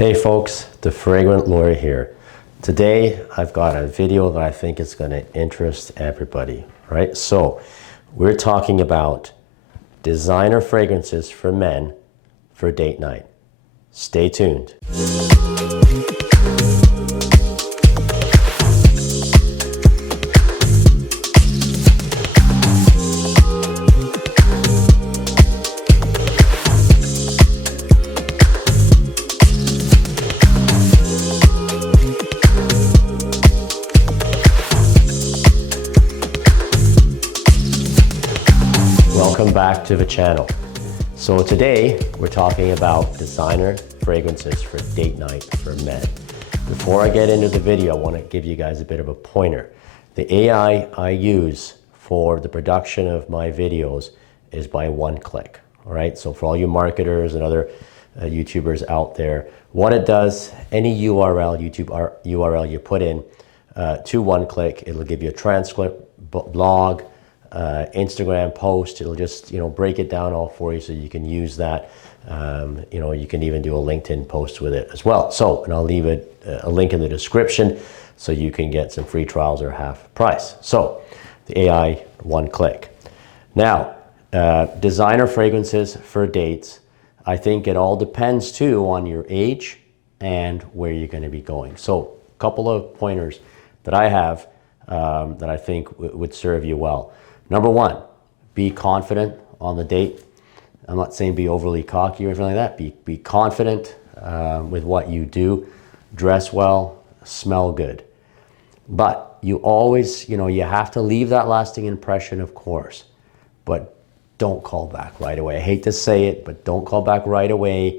Hey folks, the Fragrant Lawyer here. Today I've got a video that I think is going to interest everybody, right? So we're talking about designer fragrances for men for date night. Stay tuned. Welcome back to the channel. So today we're talking about designer fragrances for date night for men. Before I get into the video, I want to give you guys a bit of a pointer. The AI I use for the production of my videos is by one click. All right, so for all you marketers and other YouTubers out there, what it does, any URL, YouTube URL you put in to one click, it'll give you a transcript, blog, Instagram post. It'll just break it down all for you so you can use that. You can even do a LinkedIn post with it as well. So, and I'll leave a link in the description so you can get some free trials or half price. So the AI, one click. Now, designer fragrances for dates. I think it all depends too on your age and where you're going to be going. So a couple of pointers that I have that I think would serve you well. Number one, be confident on the date. I'm not saying be overly cocky or anything like that. Be confident with what you do. Dress well, smell good. But you always, you have to leave that lasting impression, of course. But don't call back right away. I hate to say it, but don't call back right away.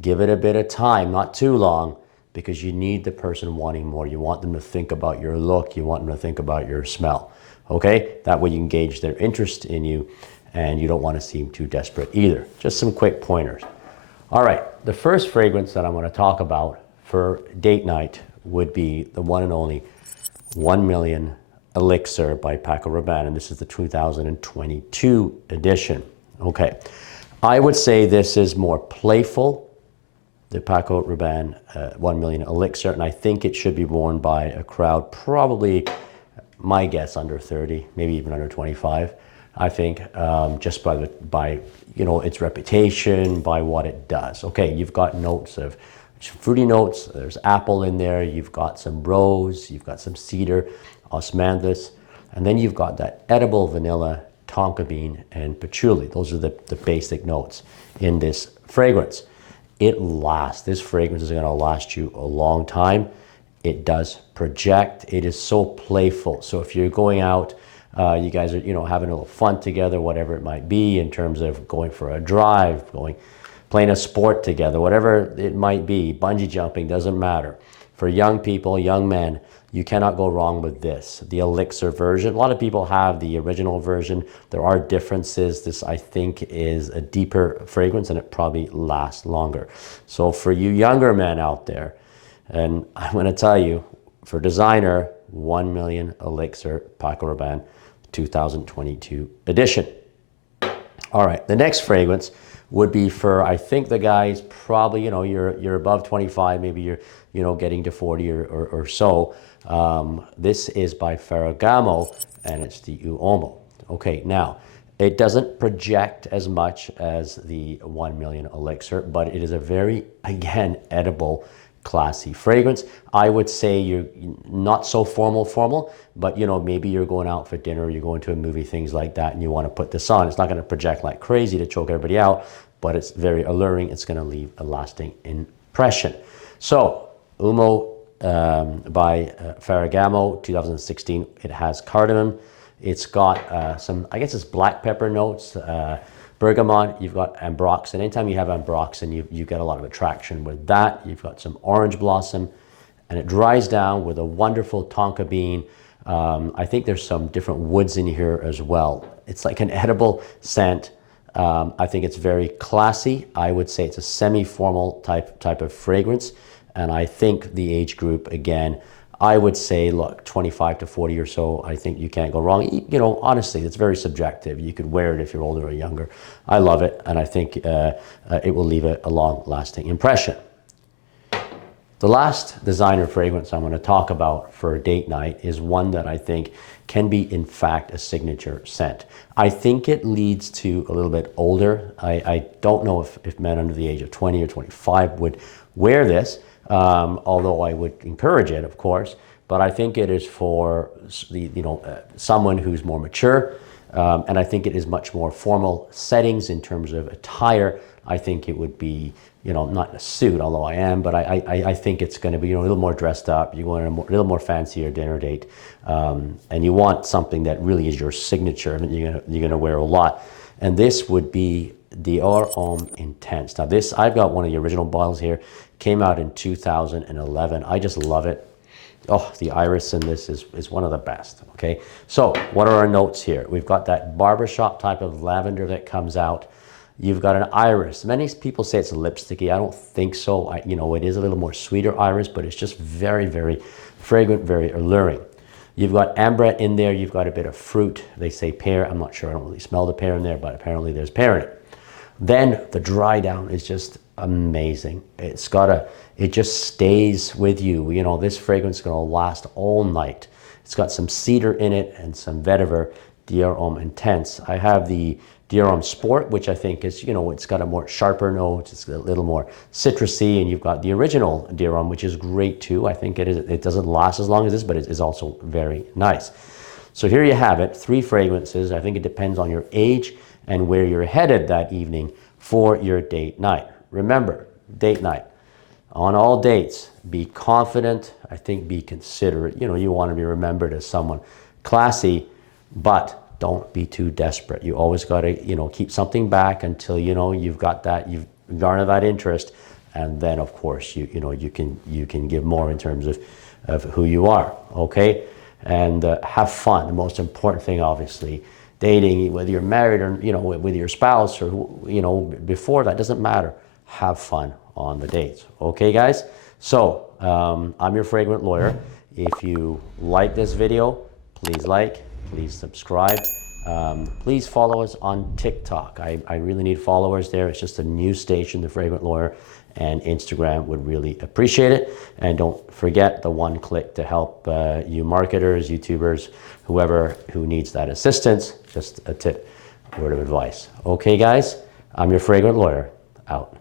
Give it a bit of time, not too long, because you need the person wanting more. You want them to think about your look. You want them to think about your smell. Okay, that way you can gauge their interest in you, and you don't want to seem too desperate either. Just some quick pointers. All right, the first fragrance that I'm going to talk about for date night would be the one and only 1 Million Elixir by Paco Rabanne, and this is the 2022 edition. Okay, I would say this is more playful, the Paco Rabanne 1 Million Elixir, and I think it should be worn by a crowd probably, my guess, under 30, maybe even under 25, I think, just by its reputation, by what it does. Okay, you've got notes of fruity notes, there's apple in there, you've got some rose, you've got some cedar, osmanthus, and then you've got that edible vanilla, tonka bean, and patchouli. Those are the basic notes in this fragrance. It lasts. This fragrance is gonna last you a long time. It does project. It is so playful. So if you're going out, you guys are, having a little fun together, whatever it might be, in terms of going for a drive, playing a sport together, whatever it might be, bungee jumping, doesn't matter. For young people, young men, you cannot go wrong with this. The Elixir version. A lot of people have the original version. There are differences. This, I think, is a deeper fragrance, and it probably lasts longer. So for you younger men out there, and I'm going to tell you, for designer, 1 Million Elixir, Paco Rabanne, 2022 edition. All right, the next fragrance would be for, I think the guys probably, you're above 25, maybe you're, getting to 40 or so. This is by Ferragamo, and it's the Uomo. Okay, now, it doesn't project as much as the 1 Million Elixir, but it is a very, again, edible, classy fragrance. I would say you're not so formal, but maybe you're going out for dinner, you're going to a movie, things like that, and you want to put this on. It's not going to project like crazy to choke everybody out, but it's very alluring. It's going to leave a lasting impression. So Uomo by Ferragamo, 2016. It has cardamom. It's got some, I guess it's black pepper notes, bergamot, you've got ambroxan. Anytime you have ambroxan, you get a lot of attraction with that. You've got some orange blossom, and it dries down with a wonderful tonka bean. I think there's some different woods in here as well. It's like an edible scent. I think it's very classy. I would say it's a semi-formal type of fragrance, and I think the age group, again, I would say, look, 25 to 40 or so, I think you can't go wrong. Honestly, it's very subjective. You could wear it if you're older or younger. I love it, and I think it will leave a long-lasting impression. The last designer fragrance I'm going to talk about for a date night is one that I think can be, in fact, a signature scent. I think it leads to a little bit older. I don't know if men under the age of 20 or 25 would wear this, although I would encourage it, of course. But I think it is for someone who's more mature, and I think it is much more formal settings in terms of attire. I think it would be, not in a suit, although I am, but I think it's going to be, a little more dressed up. You want a little more fancier dinner date, and you want something that really is your signature and you're going to wear a lot. And this would be Dior Homme Intense. Now this, I've got one of the original bottles here. Came out in 2011. I just love it. Oh, the iris in this is one of the best, okay? So what are our notes here? We've got that barbershop type of lavender that comes out. You've got an iris. Many people say it's lipsticky. I don't think so. It is a little more sweeter iris, but it's just very, very fragrant, very alluring. You've got ambrette in there. You've got a bit of fruit. They say pear. I'm not sure. I don't really smell the pear in there, but apparently there's pear in it. Then the dry down is just amazing. It just stays with you. This fragrance is going to last all night. It's got some cedar in it and some vetiver. Dior Homme Intense. I have the Dior Homme Sport, which I think is, it's got a more sharper note. It's a little more citrusy, and you've got the original Dior Homme, which is great too. I think it doesn't last as long as this, but it is also very nice. So here you have it, 3 fragrances. I think it depends on your age and where you're headed that evening for your date night. Remember, date night. On all dates, be confident. I think be considerate. You want to be remembered as someone classy, but don't be too desperate. You always got to, keep something back until, you've got that, you've garnered that interest. And then of course, you can give more in terms of who you are. Okay. And have fun. The most important thing, obviously, dating, whether you're married or, with your spouse or, before that, doesn't matter. Have fun on the dates. Okay, guys? So, I'm your Fragrant Lawyer. If you like this video, please like, please subscribe. Please follow us on TikTok. I really need followers there. It's just a new station, the Fragrant Lawyer, and Instagram would really appreciate it. And don't forget the one click to help you marketers, YouTubers, whoever who needs that assistance. Just a tip, word of advice. Okay, guys? I'm your Fragrant Lawyer. Out.